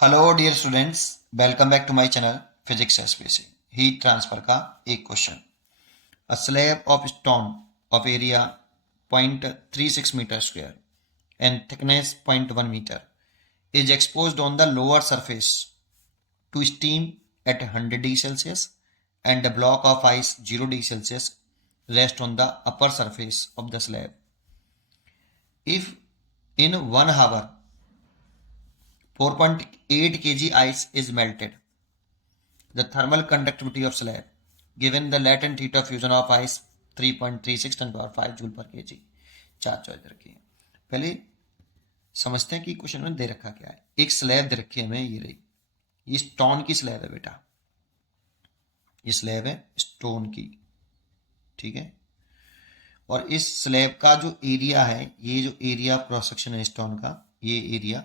Hello dear students, welcome back to my channel physics SPC. Heat transfer का एक question. A slab of stone of area 0.36 metre square and thickness 0.1 metre is exposed on the lower surface to steam at 100 degree Celsius and a block of ice 0 degree Celsius rest on the upper surface of the slab. If in 1 hour 4.8 kg ice is melted, the thermal conductivity of slab given the latent heat of fusion of ice 3.36 10 power 5 joule पर KG. चार choice रखी है। पहले समझते हैं कि question में दे रखा क्या है। एक स्लैब दे रखी है हमें, ये रही, ये स्टोन की स्लैब है बेटा, ये स्लैब है स्टोन की, ठीक है। और इस स्लैब का जो एरिया है, ये जो एरिया क्रॉस सेक्शन है स्टोन का, ये एरिया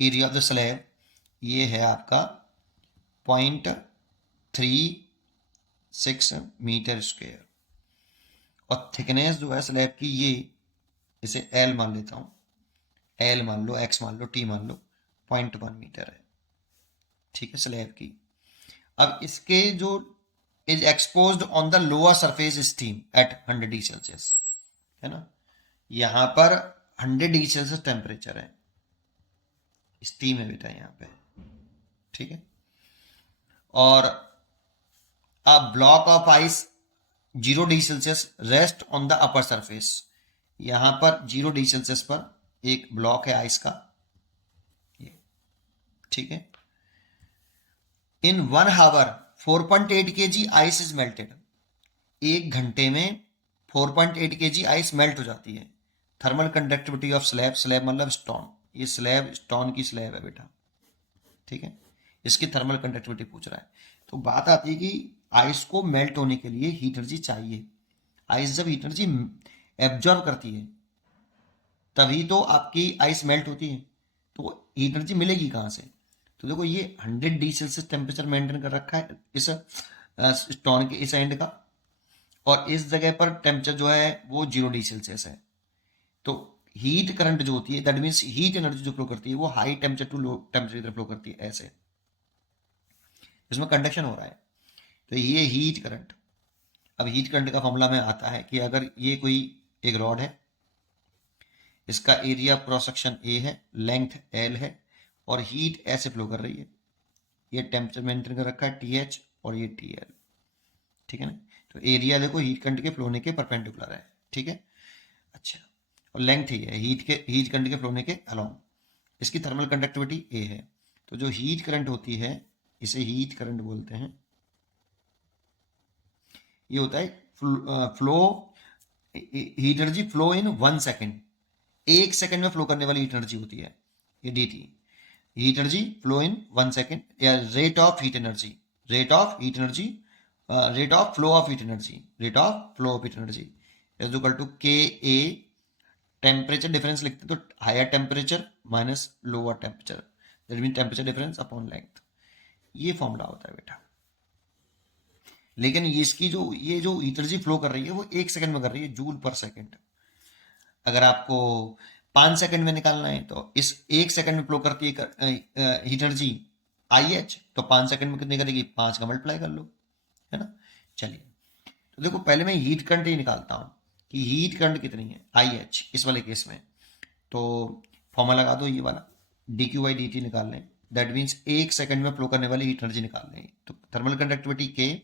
ऑफ द स्लैब ये है आपका 0.36 मीटर स्क्वायर। और थिकनेस जो है स्लैब की, ये इसे एल मान लेता हूँ, एल मान लो, एक्स मान लो, टी मान लो, 0.1 मीटर है, ठीक है, स्लैब की। अब इसके जो is exposed on the lower surface steam eight 100 degree Celsius, है ना। यहां पर 100 डिग्री सेल्सियस टेम्परेचर है, स्टीम है बेटा यहाँ पे, ठीक है। और a block of ice 0 degree Celsius rest on the upper surface, यहां पर 0 डिग्री सेल्सियस पर एक ब्लॉक है आइस का, ये, ठीक है। In 1 hour 4.8 kg ice is melted, एक घंटे में 4.8 kg आइस मेल्ट हो जाती है। Thermal conductivity of slab, slab मतलब स्टोन, ये स्लैब स्टोन की स्लैब है बेटा, ठीक है। इसकी थर्मल कंडक्टिविटी पूछ रहा है। तो बात आती है कि आइस को मेल्ट होने के लिए हीट एनर्जी चाहिए। आइस जब हीट एनर्जी एब्जॉर्ब करती है तभी तो आपकी आइस मेल्ट होती है। तो हीट एनर्जी मिलेगी कहाँ से? तो देखो, ये 100 डिग्री सेल्सियस टेम्परेचर मेंटेन कर रखा है इस स्टोन के इस एंड का, और इस जगह पर टेम्परेचर जो है वो 0 डिग्री सेल्सियस है। तो हीट करंट जो होती है, दैट मीन्स हीट एनर्जी जो फ्लो करती है, वो high temperature to low temperature की तरफ फ्लो करती है, ऐसे इसमें कंडक्शन हो रहा है। तो ये हीट करंट, अब हीट करंट का फॉर्मूला में आता है कि अगर ये कोई एक रॉड है, इसका एरिया क्रॉस सेक्शन ए है, लेंथ एल है, और हीट ऐसे फ्लो कर रही है, ये टेम्परेचर मेंटेन कर रखा है टी एच और ये टी एल, ठीक है ना। तो एरिया देखो हीट करंट के फ्लो होने के परपेंडिकुलर है, ठीक है। अच्छा, और लेंथ ही है हीट करंट के फ्लो होने के अलोंग, इसकी थर्मल कंडक्टिविटी ए है। तो जो हीट करंट होती है, इसे हीट करंट बोलते हैं। ये होता है flow heat energy flow in 1 second, 1 second में फ्लो करने वाली हीट एनर्जी होती है ये D T, heat energy flow in 1 second, या rate of heat energy, rate of heat energy, rate of flow of heat energy, rate of flow of heat energy is equal to K A, temperature difference लिखते हैं तो higher temperature minus lower temperature, that mean temperature difference upon length, ये formula होता है बेटा। लेकिन इसकी जो ये जो एनर्जी फ्लो कर रही है वो 1 सेकंड में कर रही है, जूल पर सेकंड। अगर आपको 5 सेकंड में निकालना है तो इस 1 सेकंड में फ्लो करती है हीट एनर्जी आई एच, तो 5 सेकंड में कितनी करेगी, 5 का मल्टीप्लाई कर लो, है ना। चलिए, तो देखो पहले मैं हीट करंट ही निकालता हूँ कि हीट करंट कितनी है, आई एच इस वाले केस में। तो फॉर्मूला लगा दो, ये वाला D Q by D T निकाल लें, दैट मीन्स 1 सेकंड में फ्लो करने वाली हीट एनर्जी निकाल लें। तो थर्मल कंडक्टिविटी के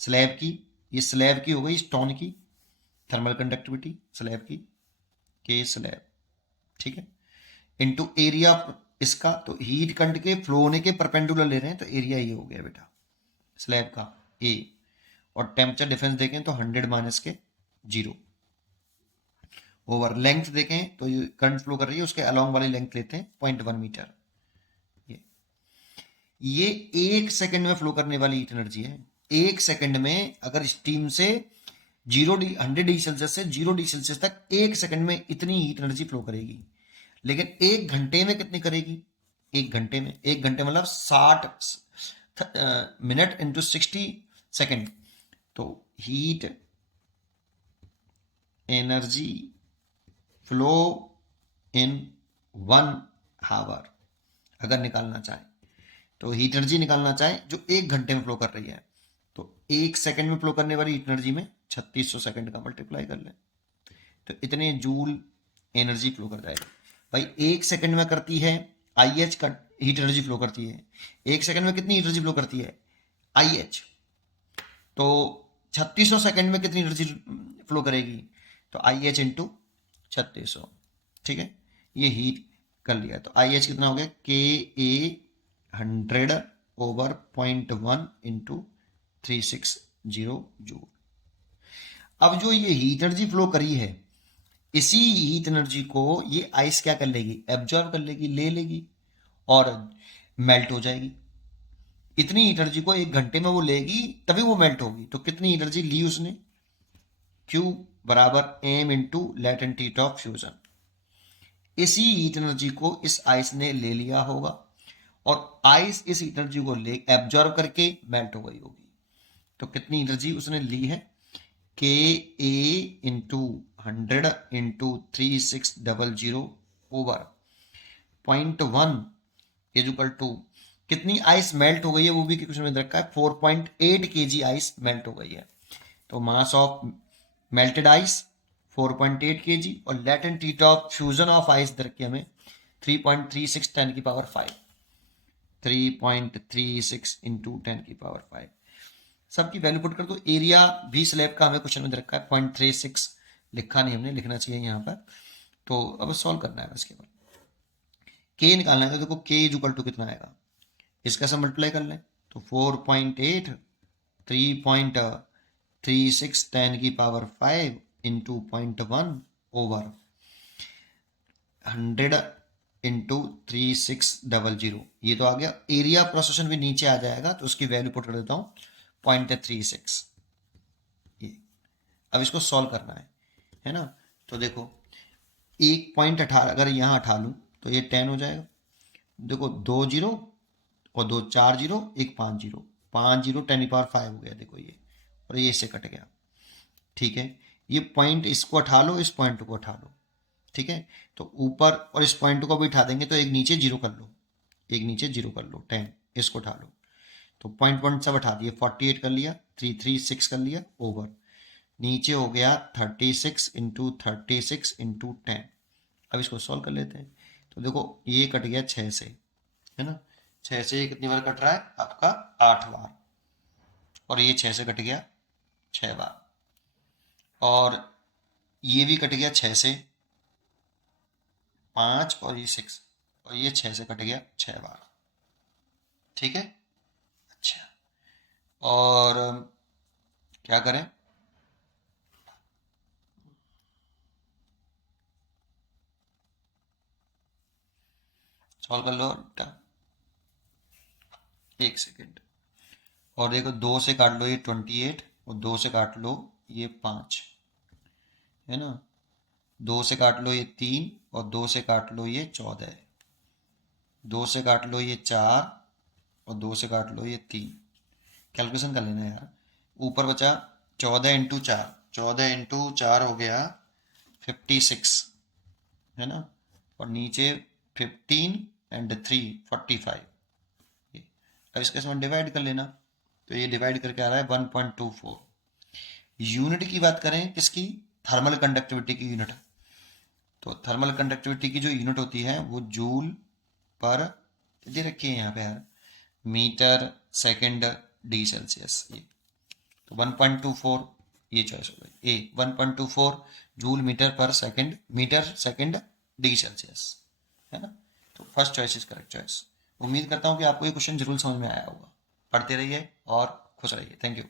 स्लैब की, ये स्लैब की हो गई स्टोन की, थर्मल कंडक्टिविटी स्लैब की के स्लैब, ठीक है, इनटू एरिया इसका, तो हीट करंट के फ्लो होने के परपेंडिकुलर ले रहे हैं तो एरिया ये हो गया बेटा स्लैब का ए, और टेम्परेचर डिफरेंस देखें तो 100 माइनस के 0 ओवर लेंथ देखें तो ये करंट फ्लो कर रही है उसके अलोंग वाली लेंथ लेते हैं 0.1 मीटर। ये 1 सेकंड में फ्लो करने वाली हीट एनर्जी है। 1 सेकंड में अगर स्टीम से 100 डिग्री सेल्सियस से 0 डिग्री सेल्सियस तक 1 सेकंड में इतनी हीट एनर्जी फ्लो करेगी, लेकिन 1 घंटे में कितनी करेगी, 1 घंटे में, 1 घंटे मतलब 60 मिनट इंटू 60 सेकेंड, तो heat energy flow in 1 hour अगर निकालना चाहे तो हीट एनर्जी निकालना चाहे जो 1 घंटे में फ्लो कर रही है, तो 1 सेकंड में फ्लो करने वाली हीट एनर्जी में 3600 सेकंड का मल्टीप्लाई कर लें, तो इतने जूल एनर्जी फ्लो कर जाएगी। भाई 1 सेकंड में करती है IH का हीट एनर्जी फ्लो करती है, 1 सेकंड में कितनी एनर्जी फ्लो करती है IH, तो 3600 सेकंड में कितनी एनर्जी फ्लो करेगी, तो IH इंटू 3600, ठीक है, ये हीट कर लिया। तो IH कितना हो गया, KA 100/0.1 इंटू 360 जूल। अब जो ये हीट एनर्जी फ्लो करी है, इसी हीट एनर्जी को ये आइस क्या कर लेगी, एब्जॉर्ब कर लेगी, ले लेगी और मेल्ट हो जाएगी। इतनी हीट एनर्जी को 1 घंटे में वो लेगी, तभी वो मेल्ट होगी। तो कितनी एनर्जी ली उसने, Q बराबर m into latent heat of fusion. इसी हीट एनर्जी को इस आइस ने ले लिया होगा और आइस इस हीट एनर्जी को ले एब्जॉर्ब करके मेल्ट हो गई होगी। तो कितनी एनर्जी उसने ली है, KA into 100 into 3600 over 0.1 is equal to, कितनी आइस मेल्ट हो गई है वो भी क्वेश्चन में रखा है, 4.8 kg आइस मेल्ट हो गई है। तो mass of melted ice 4.8 kg और latent heat of fusion of ice दर के हमें 3.36 10 की पावर 5, 3.36 इंटू 10 की पावर 5, सबकी वैल्यू पुट कर दो। एरिया भी स्लैब का हमें क्वेश्चन में दे रखा है 0.36, लिखा नहीं, हमने लिखना चाहिए यहाँ पर। तो अब सॉल्व करना है इसके बाद, के निकालना है। तो देखो के इज इक्वल टू कितना आएगा, इसका सब मल्टीप्लाई कर लें, तो 4.8 3.36 10 की पावर 5 इंटू 0.1 ओवर 100 इंटू 3600, ये तो आ गया। एरिया प्रोसेशन भी नीचे आ जाएगा, तो उसकी वैल्यू पुट कर देता हूँ 0.36। ये अब इसको सॉल्व करना है ना। तो देखो 1.18 अगर यहाँ हटा लूँ तो ये 10 हो जाएगा। देखो 2 जीरो और 2 4 जीरो, 1 5 जीरो, 5 जीरो 10 की पावर 5 हो गया, देखो ये, और ये इससे कट गया, ठीक है। ये पॉइंट इसको हटा लो, इस पॉइंट को हटा लो, ठीक है। तो ऊपर और इस पॉइंट को भी उठा देंगे, तो एक नीचे जीरो कर लो, एक नीचे जीरो कर लो, 10 इसको उठा लो, तो पॉइंट सब हटा दिए, 48 कर लिया, 336 कर लिया ओवर, नीचे हो गया 36 इंटू 36 इंटू 10। अब इसको सॉल्व कर लेते हैं। तो देखो ये कट गया 6 से, है ना, 6 से ये कितनी बार कट रहा है आपका, 8 बार, और ये 6 से कट गया 6 बार, और ये भी कट गया 6 से 5, और ये 6, और ये 6 से कट गया 6 बार, ठीक है। अच्छा, और क्या करें, सॉल्व कर लो बेटा, 1 सेकेंड। और देखो 2 से काट लो ये 28, और 2 से काट लो ये 5, है ना, 2 से काट लो ये 3, और 2 से काट लो ये 14, 2 से काट लो ये 4, और 2 से काट लो ये 3। कैलकुलेशन कर लेना यार। ऊपर बचा 14 इंटू 4, 14 इंटू 4 हो गया 56, है ना, और नीचे 15 एंड 3 45। अब इसके साथ डिवाइड कर लेना, तो ये डिवाइड करके आ रहा है 1.24। यूनिट की बात करें किसकी, थर्मल कंडक्टिविटी की यूनिट। तो थर्मल कंडक्टिविटी की जो यूनिट होती है वो जूल पर, दे रखी है यहाँ पे यार, मीटर सेकेंड डी सेल्सियस। ये तो 1.24 ये चॉइस हो गई ए, 1.24 जूल मीटर पर second, metre second D Celsius, है ना। तो first choice is correct choice. उम्मीद करता हूँ कि आपको ये क्वेश्चन जरूर समझ में आया होगा। पढ़ते रहिए और खुश रहिए। Thank you.